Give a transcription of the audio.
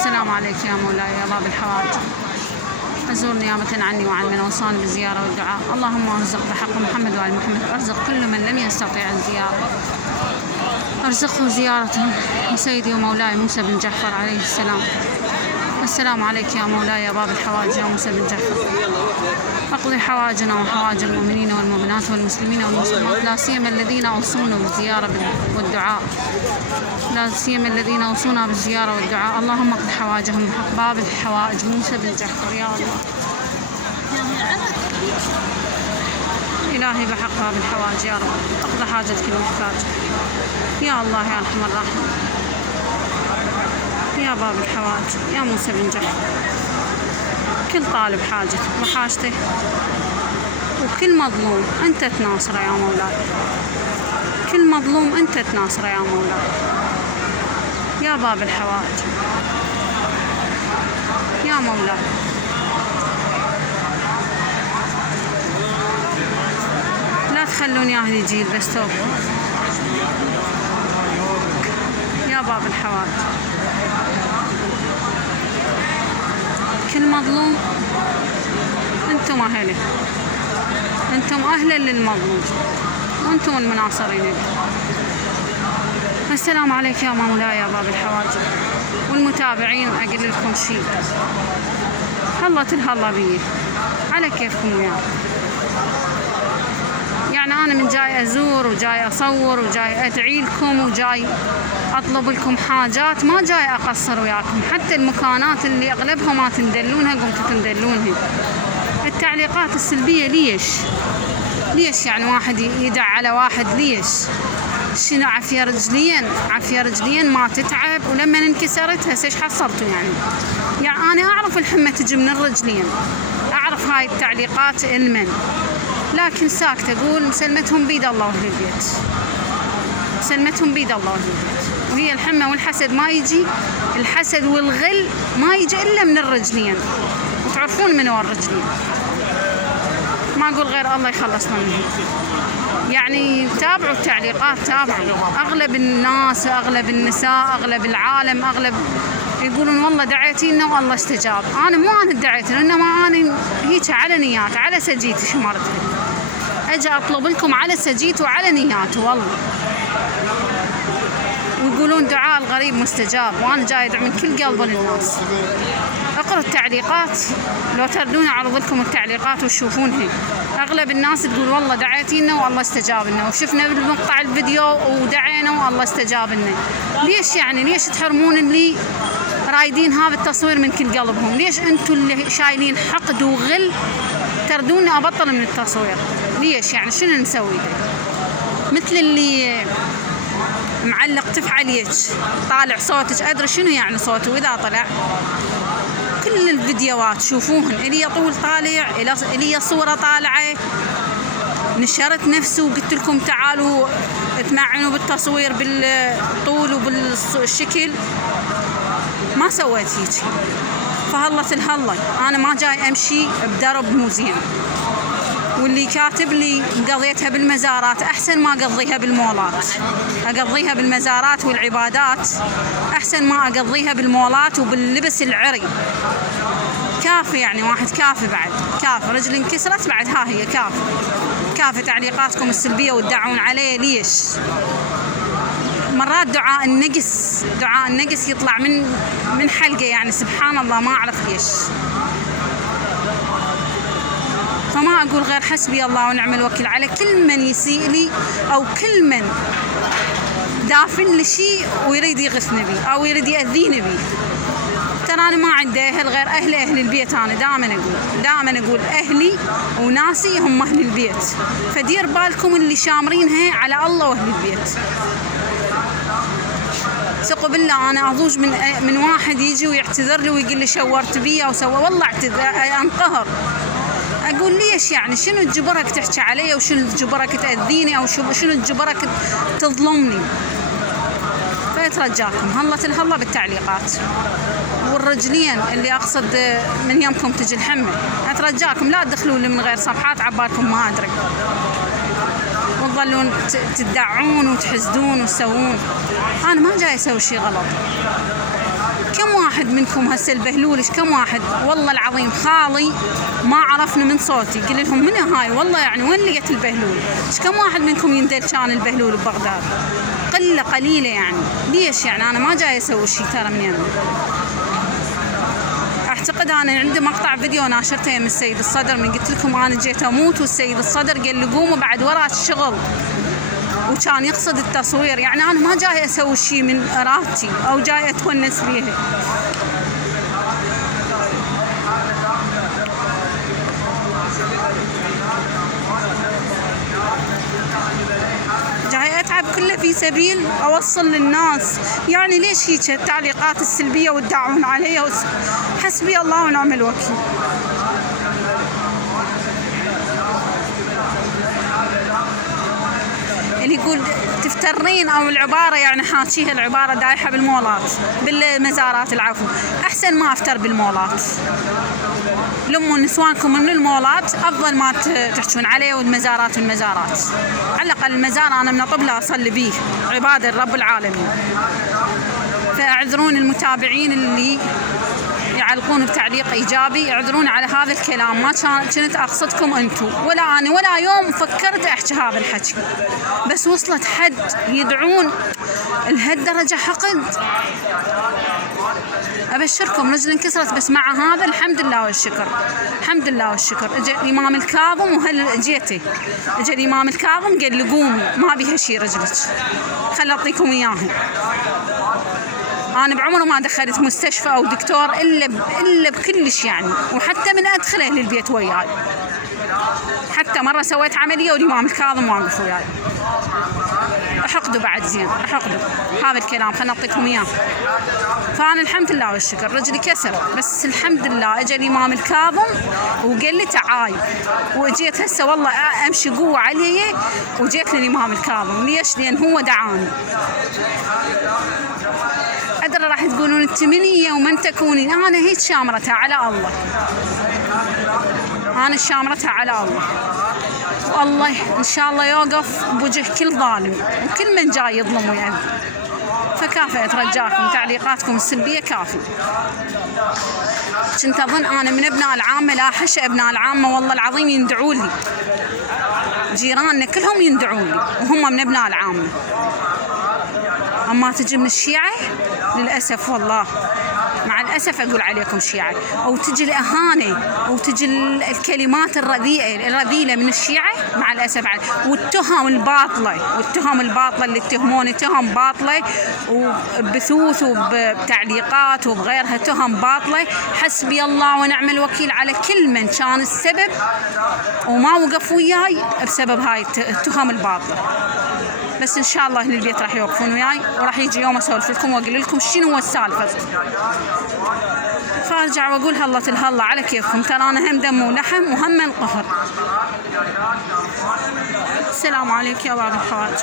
السلام عليك يا مولاي يا باب الحوائج، أزور نيابة عني وعن من أوصاني بالزيارة والدعاء. اللهم ارزق بحق محمد وآل محمد، ارزق كل من لم يستطيع الزيارة، ارزقه زيارة سيدي ومولاي موسى بن جعفر عليه السلام. السلام عليك يا مولاي يا باب الحوائج يا موسى بن جعفر، اقضي حوائجنا وحوائج المؤمنين والمؤمنات والمسلمين والمسلمات، لا سيما الذين اوصونا بالزيارة والدعاء، لا سيما الذين اوصونا بالزيارة والدعاء. اللهم اقضي حوائجهم بحق باب الحوائج موسى بن جعفر يا الله. إلهي بحق باب الحوائج يا رب، اقضي حاجة كل محتاج يا الله يا ارحم الراحمين. يا باب الحوائج يا موسى بن جعفر، كل طالب حاجته وحاجته، وكل مظلوم أنت تناصره يا مولاي، كل مظلوم أنت تناصره يا مولاي. يا باب الحوائج يا مولاي، لا تخلوني أهلي جيل بس توب يا باب الحوائج. كل مظلوم أنتم أهله، أنتم أهلا للمظلوم وأنتم المناصرين به. السلام عليك يا مولاي يا باب الحوائج. والمتابعين أقول لكم شيء، هلا تلهلا بيه على كيفكم وياه. يعني أنا من جاي أزور وجاي أصور وجاي أدعي لكم وجاي أطلب لكم حاجات، ما جاي أقصر وياكم. حتى المكانات اللي أغلبها ما تندلونها قمتوا تندلونها. التعليقات السلبية ليش يعني واحد يدع على واحد؟ ليش؟ شنو عافية رجليا ما تتعب، ولما انكسرتها ايش حصلتوا يعني أنا أعرف الحمى تجي من الرجلين، أعرف هاي التعليقات علما، لكن ساكتة أقول مسلمتهم بيد الله وأهل البيت، مسلمتهم بيد الله وأهل البيت. وهي الحمى والحسد ما يجي، الحسد والغل ما يجي إلا من الرجلين، وتعرفون من هو الرجلين. ما أقول غير الله يخلصنا منهم. يعني تابعوا التعليقات، تابعوا. أغلب الناس، أغلب النساء، أغلب العالم، يقولون والله دعيتينا والله استجاب. أنا مو أنا دعيت، إنما أنا هيك على نيات، على سجيتي شمرت، أجي أطلب لكم على سجيت وعلى نيات والله. ويقولون دعاء الغريب مستجاب، وأنا جاي أدعو من كل قلب للناس. اقرأوا التعليقات، لو تردون أعرض لكم التعليقات وتشوفونها. أغلب الناس تقول والله دعيتينا والله استجاب لنا، وشفنا بالمقطع الفيديو ودعينا والله استجاب لنا. ليش يعني؟ ليش تحرمون اللي رايدين هذا التصوير من كل قلبهم؟ ليش أنتوا اللي شايلين حقد وغل تردوني أبطل من التصوير؟ ليش يعني؟ شنو نسوي؟ مثل اللي معلق تفعليك طالع صوتك، أدري شنو يعني صوته، وإذا طلع كل الفيديوهات شوفوهن، إلي طول طالع، إلي صورة طالعة، نشرت نفسه وقلت لكم تعالوا اتمعنوا بالتصوير بالطول وبالشكل، ما سويت هيك. فهلت الهلا، أنا ما جاي أمشي بدرب مو زين. واللي كاتب لي قضيتها بالمزارات، أحسن ما أقضيها بالمولات. أقضيها بالمزارات والعبادات أحسن ما أقضيها بالمولات وباللبس العري. كافي يعني، واحد كافي بعد، كافي رجل انكسرت بعد، ها هي كافي تعليقاتكم السلبية وتدعون عليه. ليش؟ مرات دعاء النقص يطلع من حلقة، يعني سبحان الله ما أعرف ليش. فما أقول غير حسبي الله ونعم الوكيل على كل من يسيء لي، أو كل من دافن لشيء ويريد يغثني بي أو يريد يأذيني بي. ترى أنا ما عندي أهل غير أهل البيت. أنا دائما أقول أهلي وناسي هم أهل البيت، فدير بالكم اللي شامرينها على الله وأهل البيت. ثقوا بالله أنا أضوج من واحد يجي ويعتذر لي ويقول لي شورت بي أو سوى، والله أنقهر. أقول ليش يعني؟ شنو تجبرك تحكي علي، وشنو تجبرك تأذيني، أو شنو تجبرك تظلمني؟ فيترجاكم هلا بالتعليقات. والرجلين اللي أقصد من يمكم تجي الحمى، أترجاكم لا تدخلوا لي من غير صفحات عبالكم ما أدري، وتظلون تدعون وتحسدون وتسوون. أنا ما جاي أسوي شيء غلط. كم واحد واحد منكم هسه البهلول ايش كم واحد والله العظيم خالي ما عرفنا من صوتي، قل لهم من هاي والله يعني وين لقيت البهلول؟ ايش كم واحد منكم يندل كان البهلول ببغداد؟ قلة قليلة يعني. ليش يعني؟ انا ما جاي اسوي شيء ترى من يمي. اعتقد انا عندي مقطع فيديو ناشرته من السيد الصدر، من قلت لكم انا جيت اموت والسيد الصدر قال لي قوموا بعد وراء الشغل، وكان يقصد التصوير. يعني انا ما جاي اسوي شيء من ارادتي او جاي اتونس بيه. جاي اتعب كله في سبيل اوصل للناس. يعني ليش هيك التعليقات السلبيه والدعون علي؟ حسبي الله ونعم الوكيل. اللي يقول تفترين او العباره يعني حاكيها العباره دايحه بالمولات بالمزارات، العفو احسن ما افتر بالمولات. لموا نسوانكم من المولات افضل ما تحجون عليه والمزارات والمزارات. على الاقل المزار انا من طبله اصلي بيه عباده الرب العالمين. فاعذرون المتابعين اللي يعلقون بتعليق ايجابي، اعذرون على هذا الكلام، ما كنت اقصدكم انتم ولا انا ولا يوم فكرت احكي هذا الحكي، بس وصلت حد يدعون لهالدرجه حقد. ابشركم رجل انكسرت، بس مع هذا الحمد لله والشكر، الحمد لله والشكر. اجى الامام الكاظم وهل جيته، اجى الامام الكاظم قال لي قومي ما بيها شيء رجلك، خل اعطيكم اياها. أنا بعمره ما دخلت مستشفى أو دكتور إلا بكلش يعني، وحتى من أدخله للبيت وياي. حتى مرة سويت عملية والإمام الكاظم واقف وياي. احقدوا بعد زين، احقدوا هذا الكلام، خلنا نعطيكم إياه. فأنا الحمد لله والشكر رجلي كسر، بس الحمد لله أجى الإمام الكاظم وقال لي تعاي، وجيت هسه والله أمشي قوة عليه وجيت للإمام الكاظم. ليش؟ لأن هو دعاني. أدري راح تقولون أنت منية ومن تكونين، أنا هيك شامرتها على الله، أنا شامرتها على الله، والله إن شاء الله يوقف بوجه كل ظالم وكل من جاي يظلم ويعذب. فكافي أترجاكم تعليقاتكم السلبية كافي. كنت أظن أنا من أبناء العامة، لا حشا أبناء العامة والله العظيم يندعوا لي، جيراننا كلهم يندعوا لي وهم من أبناء العامة. أما تجي من الشيعة للأسف والله مع الأسف أقول عليكم شيعة، أو تجي الإهانة أو تجي الكلمات الرذيلة من الشيعة مع الأسف، والتهم الباطلة اللي يتهمون تهم باطلة وبثوث وبتعليقات وبغيرها تهم باطلة. حسبي الله ونعم الوكيل على كل من كان السبب وما وقف وياي بسبب هاي التهم الباطلة. بس إن شاء الله أهل البيت راح يوقفون وياي، وراح يجي يوم أسولف لكم وأقول لكم شنو هو السالفة. فارجع وأقول هلا الهلا على كيفكم، ترى أنا هم دم ولحم وهم من قهر. السلام عليكم يا بعض الحوائج.